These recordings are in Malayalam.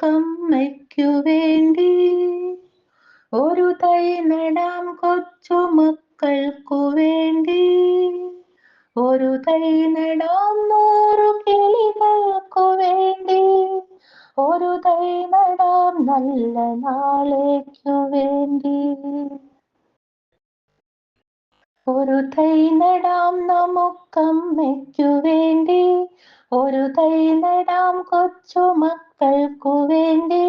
നമുക്കമ്മയ്ക്കു വേണ്ടി ഒരു തൈ നടാം കൊച്ചുമക്കൾക്കു വേണ്ടി. ഒരു തൈ നടാം 100 കിളികൾക്കു വേണ്ടി. ഒരു തൈ നടാം നല്ല നാളേക്കു വേണ്ടി. ഒരു തൈ നടാം നമുക്കമ്മയ്ക്കു വേണ്ടി. ഒരു തൈ നടാം കൊച്ചുമക്കൾക്കു വേണ്ടി.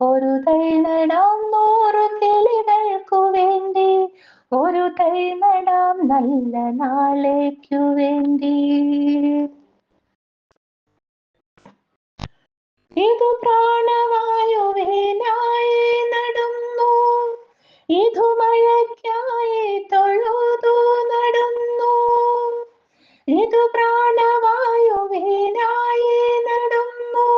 ഒരു തൈ നടാം 100 കിളികൾക്കു വേണ്ടി. ഒരു തൈ നടാം നല്ല നാളേക്കു വേണ്ടി. ഇതു പ്രാണവായുവിനായി നടുന്നു, ഇതു മഴയ്ക്കായി തൊഴുതു നടുന്നു. ഇതു പ്രാണവായുവിനായി നടുന്നു,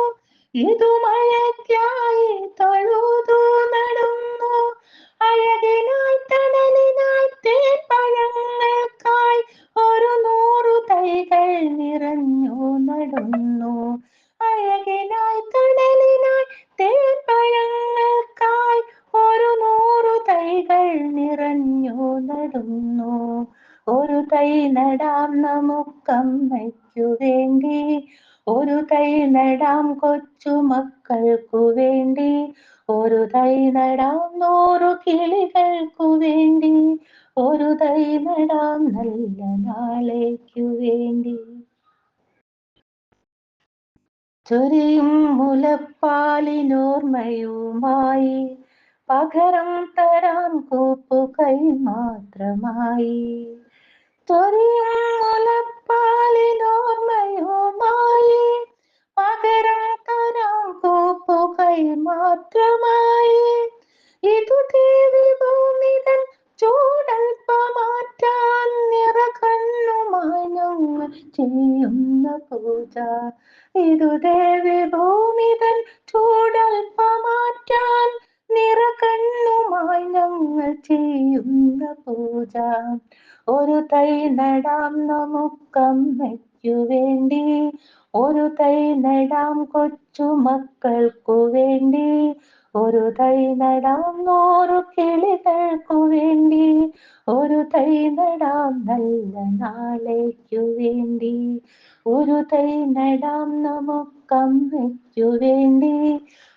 ഇതു മഴയ്ക്കായി തൊഴുതു നടുന്നു. അഴകിനായി തണലിനായി തേൻപഴങ്ങൾക്കായി 100 തൈകൾ നിറഞ്ഞു നടുന്നു. അഴകിനായി തണലിനായി തേൻപഴങ്ങൾക്കായി 100 തൈകൾ നിറഞ്ഞു നടുന്നു. ഒരു തൈ നടാം നമുക്കമ്മയ്ക്കു വേണ്ടി. ഒരു തൈ നടാം കൊച്ചുമക്കൾക്കു വേണ്ടി. ഒരു തൈ നടാം 100 കിളികൾക്കു വേണ്ടി. ഒരു തൈ നടാം നല്ല നാളേക്കു വേണ്ടി. ചൊരിയും മുലപ്പാലിനോർമ്മയുമായി പകരം തരാം കൂപ്പുകൈ മാത്രമായി. ചൊരിയും മുലപ്പാലിനോർമ്മയുമായി പകരം തരാം കൂപ്പുകൈ മാത്രമായി. ഇതു ദേവി ഭൂമിതൻ ചൂടൽപ്പമാറ്റാൻ നിറകണ്ണുമായി ഞങ്ങൾ ചെയ്യുന്ന പൂജ. ഇതു ദേവി ഭൂമിതൻ ചൂടൽപ്പമാറ്റാൻ നിറകണ്ണുമായി ഞങ്ങൾ ചെയ്യുന്ന പൂജ. ഒരു തൈ നടാം നമുക്കമ്മയ്ക്കു വേണ്ടി. ഒരു തൈ നടാം കൊച്ചുമക്കൾക്കു വേണ്ടി. ഒരു തൈ നടാം 100 കിളികൾക്കു വേണ്ടി. ഒരു തൈ നടാം നല്ല നാളേക്കു വേണ്ടി. ഒരു തൈ നടാം നമുക്കമ്മയ്ക്കു വേണ്ടി.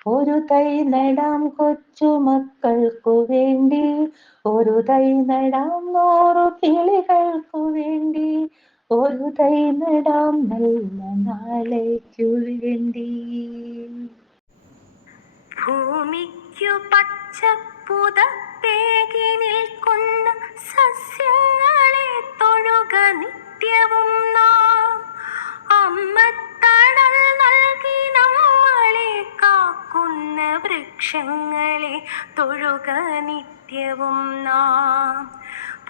ഒരു തൈ നടാം കൊച്ചുമക്കൾക്കു വേണ്ടി. ഒരു തൈ നടാം 100 കിളികൾക്കു വേണ്ടി. ഒരു തൈ നടാം നല്ല നാളേക്കു വേണ്ടി. ഭൂമിക്കു പച്ചപ്പുതപ്പേകി നിൽക്കുന്ന സസ്യങ്ങളെ തൊഴുക നിത്യവും നാം. അമ്മത്തണൽ നൽകി നമ്മളെ കാക്കുന്ന വൃക്ഷങ്ങളെ തൊഴുക നിത്യവും നാം.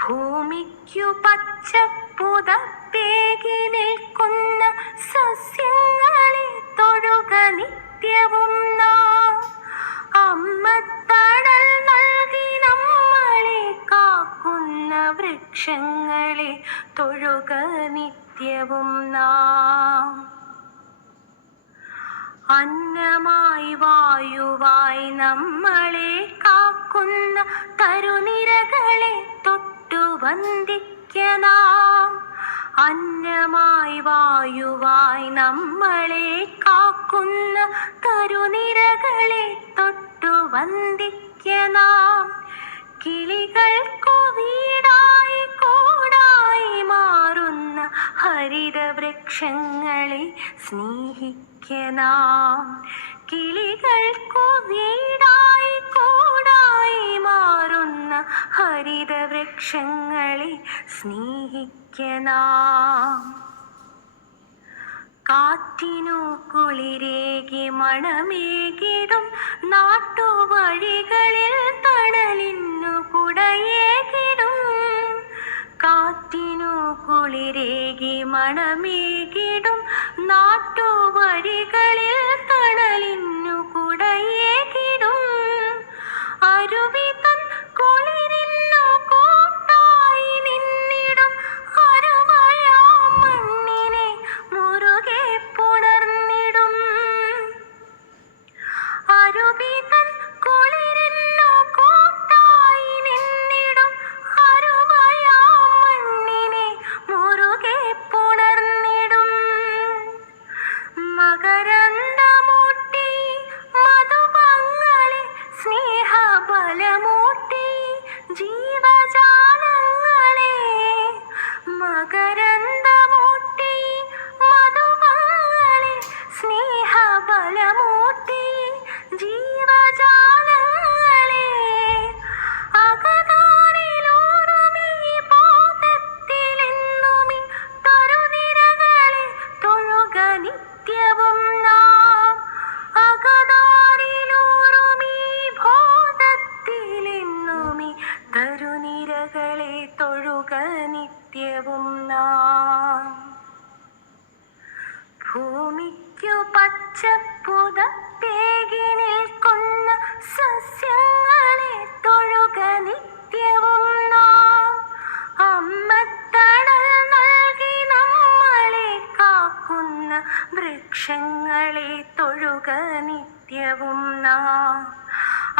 ഭൂമിക്കു പച്ചപ്പുതപ്പേകി നിൽക്കുന്ന സസ്യങ്ങളെ തൊഴുക നിത്യവും നാം. അമ്മത്തണൽ നൽകി നമ്മളെ കാക്കുന്ന വൃക്ഷങ്ങളെ തൊഴുക നിത്യവും നാം. അന്നമായി വായുവായി നമ്മളെ കാക്കുന്ന തരുനിരകളെ തൊട്ടു വന്ദിക്ക നാം. അന്നമായി വായുവായി നമ്മളെ കാക്കുന്ന തരുനിരകളെ തൊട്ടു വന്ദിക്ക നാം. കിളികൾക്കു വീടായി കൂടായി മാറുന്ന ഹരിതവൃക്ഷങ്ങളെ സ്നേഹിക്ക നാം. കിളികൾക്കു വീടായി കൂടായി മാറുന്ന ഹരിതവൃക്ഷങ്ങളെ സ്നേഹിക്ക നാം. കാറ്റിനു കുളിരേകി മണമേകിടും നാട്ടുവഴികളിൽ തണലിന്നു കുടയേകിടും. കാറ്റിനു കുളിരേകി മണമേകിടും നാട്ടുവഴികളിൽ തണലിന്നു കുടയേകിടും. അരുവി തൻ കുളിരിന്നു കൂട്ടായി നിന്നിടും അരുമയാം മണ്ണിനെ മുറുകെ പുണർന്നിടും. ഭൂമിക്കു പച്ചപ്പുതപ്പേകി നിൽക്കുന്ന സസ്യങ്ങളെ തൊഴുക നിത്യവും നാം. അമ്മത്തണൽ നൽകി നമ്മളെ കാക്കുന്ന വൃക്ഷങ്ങളെ തൊഴുക നിത്യവും നാം.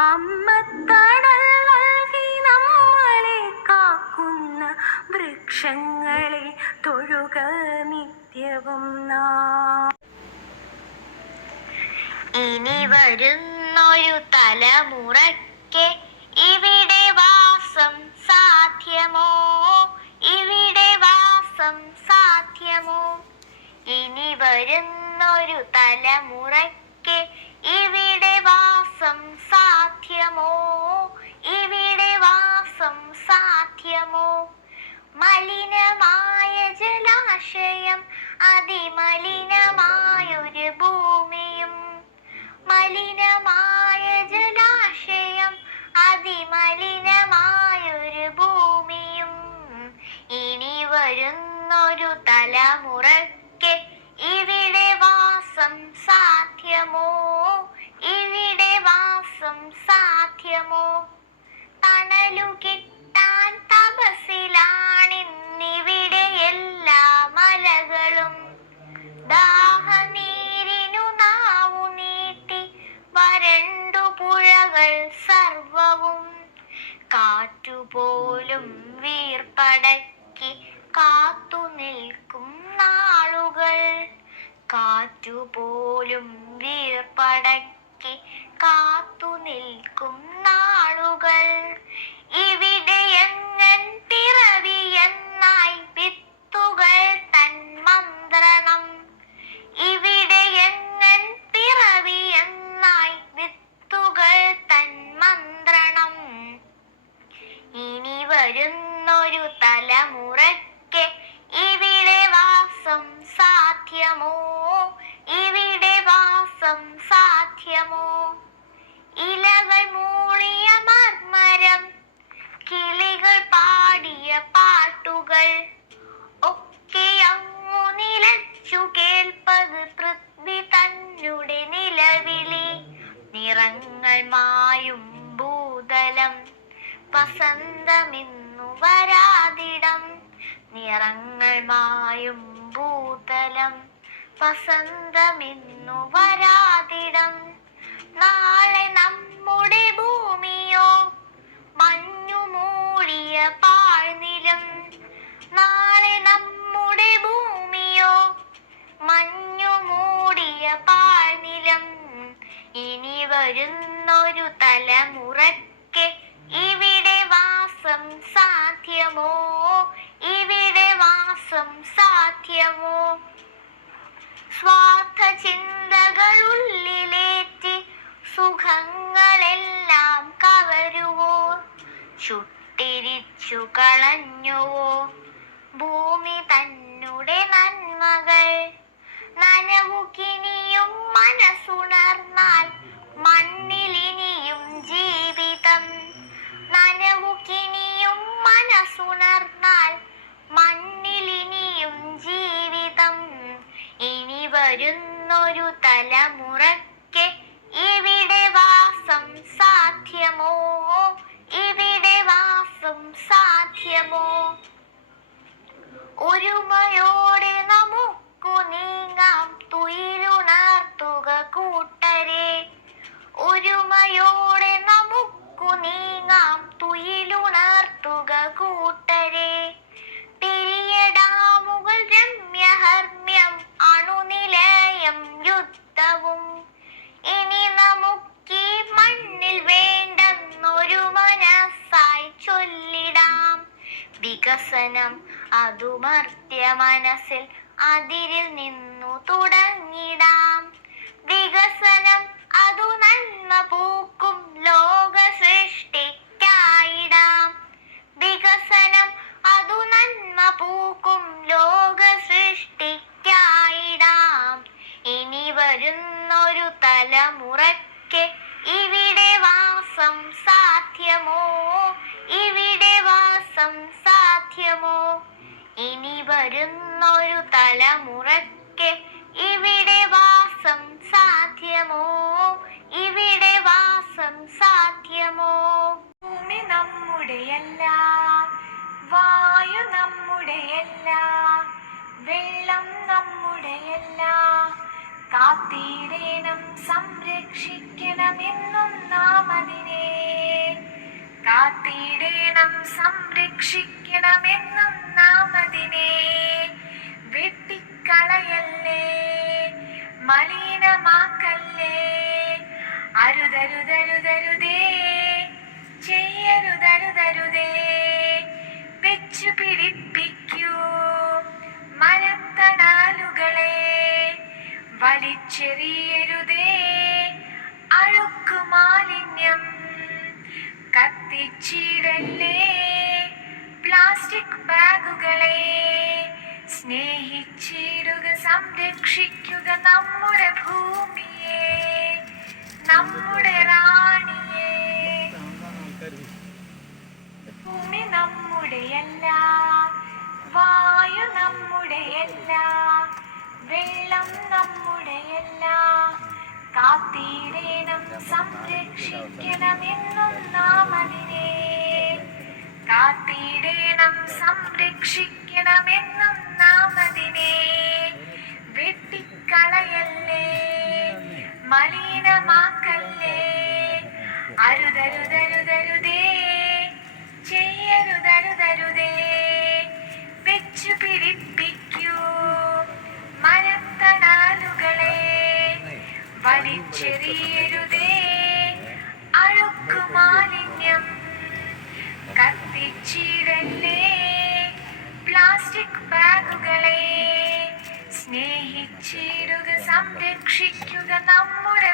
അമ്മത്തണൽ നൽകി നമ്മളെ കാക്കുന്ന വൃക്ഷങ്ങളെ തൊഴുക നിത്യവും നാം. ഇനി വരുന്നൊരു തലമുറയ്ക്ക് ഇവിടെ വാസം സാധ്യമോ? ഇവിടെ വാസം സാധ്യമോ? ഇനി വരുന്നൊരു തലമുറയ്ക്ക് ഇവിടെ വാസം സാധ്യമോ? ഇവിടെ വാസം സാധ്യമോ? മലിനമായ ജലാശയം, അതിമലിനമായൊരു ഭൂമിയും. മലിനമായ ജലാശയം, അതിമലിനമായൊരു ഭൂമിയും. ഇനി വരുന്നൊരു തലമുറയ്ക്ക് ഇവിടെ വാസം സാധ്യമോ? ഇവിടെ വാസം സാധ്യമോ? തണലു കിട്ടാൻ തപസ്സിലാണിന്നിവിടെ എല്ലാ മലകളും. ദാഹനീരിനു നാവു നീട്ടി വരണ്ടു പുഴകൾ സർവവും. കാറ്റുപോലും വീർപ്പടക്കി കാത്തു നിൽക്കും നാളുകൾ. കാറ്റുപോലും വീർപ്പടക്കി കാത്തു നിൽക്കും നാളുകൾ. ഇവിടെ എങ്ങൻ പിറവി എന്നായി വിത്തുകൾ തൻ മന്ത്രണം. ഇവിടെ എങ്ങൻ പിറവി എന്നായി വിത്തുകൾ തൻ മന്ത്രണം. ഇനി വരുന്നൊരു തലമുറയ്ക്ക് ഇവിടെ വാസം സാധ്യമോ? ഇവിടെ വാസം സാധ്യമോ? ഇലകൾ മൂളിയ മർമരം, കിളികൾ പാടിയ പാട്ടുകൾ ഒക്കെ അങ്ങു നിലച്ചു കേൾപ്പത് പൃഥ്വി തന്നെ നിലവിളി. നിറങ്ങൾ മായും ഭൂതലം, വസന്തമിന്നു വരാതിടം. നിറങ്ങൾ മായും ഭൂതലം, വസന്തമിന്നു വരാതിടം. നാളെ നമ്മുടെ ഭൂമിയോ മഞ്ഞു മൂടിയ പാഴ്നിലം. നാളെ നമ്മുടെ ഭൂമിയോ മഞ്ഞു മൂടിയ പാഴ്നിലം. ഇനി വരുന്നൊരു തലമുറയ്ക്ക് ഇവിടെ വാസം സാധ്യമോ? ഇവിടെ വാസം സാധ്യമോ? സ്വാർത്ഥ ചിന്തകൾ ഉള്ളിലേറ്റി സുഖങ്ങളെല്ലാം കവരുവോർ ചുട്ടിരിച്ചു കളഞ്ഞുവോ ഭൂമി തന്നെ നന്മകൾ. നനവുകിനിയും മനസ്സുണർന്നാൽ മണ്ണിലിനിയും ജീവിതം. നനവുകിനിയും മനസ്സുണർന്നാൽ മണ്ണിലിനിയും ജീവിതം. ഇനി വരുന്നൊരു തലമുറയ്ക്ക് ഇവിടെ വാസം സാധ്യമോ? ഇവിടെ വാസം സാധ്യമോ? ഒരുമയോടെ നമുക്കു നീങ്ങാം തുയിലുണർത്തുക കൂട്ടരെ. ഒരുമയോടെ നമുക്കു നീങ്ങാം തുയിലുണർത്തുക കൂട്ടരെ. പെരിയ ഡാമുകൾ രമ്യഹർമ്മ്യം, അണുനിലയം യുദ്ധവും. ഇനി നമുക്കീ മണ്ണിൽ വേണ്ടെന്നൊരു മനസ്സായി ചൊല്ലിടാം. വികസനം അതു മർത്യ മനസ്സിൽ അതിരിൽ നിന്നു തുടങ്ങിടാം. വികസനം അതു നന്മ പൂക്കും ലോക സൃഷ്ടിക്കായിടാം. വികസനം അതു നന്മ പൂക്കും ലോക സൃഷ്ടിക്കായിടാം. ഇനി വരുന്നൊരു തലമുറയ്ക്ക് ഇവിടെ വാസം സാധ്യമോ? ഇവിടെ വാസം സാധ്യമോ? ഇനി വരുന്നൊരു തലമുറയ്ക്ക് ഇവിടെ വാസം സാധ്യമോ, ഇവിടെ വാസം സാധ്യമോ? ഭൂമി നമ്മുടെയല്ല, വായു നമ്മുടെയല്ല, വെള്ളം നമ്മുടെയല്ല. കാത്തിടേണം സംരക്ഷിക്കണമെന്നും നാം അതിനെ. കാത്തിടേണം സംരക്ഷിക്കണമെന്നും നാം അതിനെ. വെട്ടിക്കളയല്ലേ, മലിനമാക്കല്ലേ, അരുതരുതരുതരുതേ, ചെയ്യരുതരുതരുതേ. വെച്ചു പിടിപ്പിക്കൂ മരത്തണലുകളെ, വലിച്ചെറിയരുതേ അഴുക്കുമാലിന്യം. കത്തിച്ചിടല്ലേ പ്ലാസ്റ്റിക് ബാഗുകളെ, സ്നേഹിച്ചിടുക സംരക്ഷിക്കുക നമ്മുടെ ഭൂമിയെ, നമ്മുടെ റാണിയെ. ഭൂമി നമ്മുടെയല്ല, വായു നമ്മുടെയല്ല, വെള്ളം നമ്മുടെയല്ല. കാത്തിടേണം സംരക്ഷിക്കണമെന്നും നാം അതിനെ. കാത്തിടേണം സംരക്ഷിക്കണമെന്നും നാം അതിനെ. വെട്ടിക്കളയല്ലേ, മലിനമാക്കല്ലേ, അരുതരുതരുതരുതേ, ചെയ്യരുതരുതരുതേ. വെച്ചു പിടിപ്പിക്കൂ മരത്തണലുകളെ, വലിച്ചെറിയരുതേ അഴുക്കുമാലിന്യം. കത്തിച്ചിടല്ലേ പ്ലാസ്റ്റിക് ബാഗുകളെ, സ്നേഹിച്ചിടുക സംരക്ഷിക്കുക നമ്മുടെ